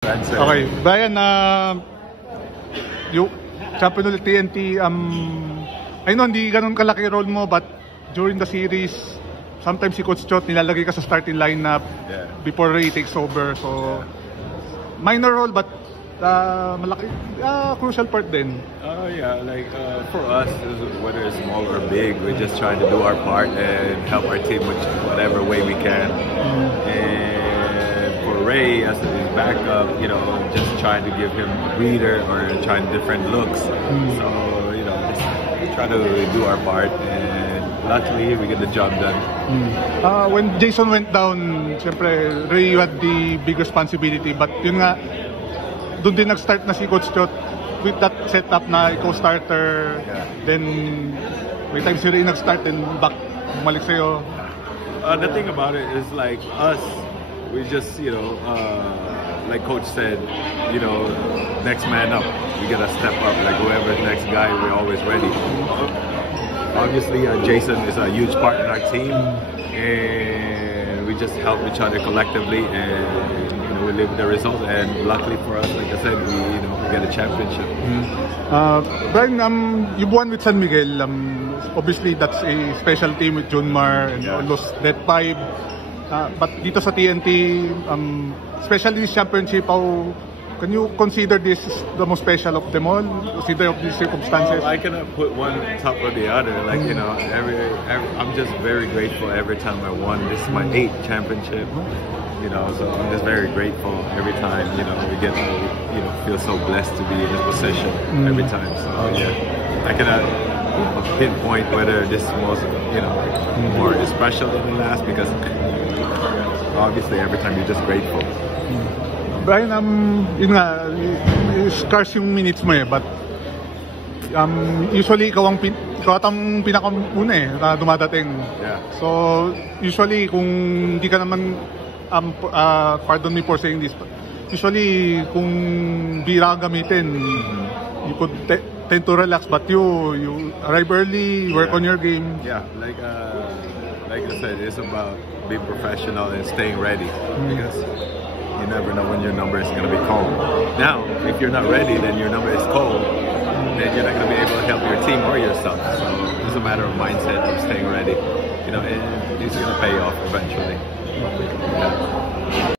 Answer. Okay, Brian, yung champion ulit TNT, I know hindi ganun kalaki role mo, but during the series, sometimes si Coach Chot nilalagay ka sa starting lineup before Ray takes over. So, minor role, but malaki, crucial part din. Yeah, like for us, whether it's small or big, we're just trying to do our part and help our team with whatever way we can. And for Ray, as his backup, just trying to give him a breather or trying different looks. So, just try to do our part, and luckily we get the job done. When Jason went down, siyempre, Ray, you had the big responsibility, but yun nga, doon din nag-start na si Coach Chot with that setup na ikaw starter, then may time si Ray nag-start and bumalik sa'yo. The thing about it is like us, we just, like Coach said, next man up. We gotta step up. Like whoever's next guy, we're always ready. Obviously, Jason is a huge part in our team, and we just help each other collectively, and we live the result. And luckily for us, like I said, we get a championship. Brian, you've won with San Miguel. Obviously, that's a special team with Junmar and lost that 5. But dito sa TNT, especially this championship, how can you consider this the most special of them all? Consider of these circumstances? I cannot put one top of the other. Like I'm just very grateful every time I won. This is my 8th championship. So I'm just very grateful every time. We get to feel so blessed to be in this position every time. So I cannot pinpoint whether this is most more special than the last, because obviously every time you're just grateful. Brian, yun nga, scarce yung minutes mo but usually ikaw ang pinakauna na dumadating. So usually kung hindi ka naman pardon me for saying this, but usually kung bira ka gamitin, you could tend to relax, but you arrive early, work on your game. Like I said, it's about being professional and staying ready, because you never know when your number is going to be called. Now, if you're not ready, then your number is called, then you're not going to be able to help your team or yourself. So it's a matter of mindset of staying ready, and it's going to pay off eventually.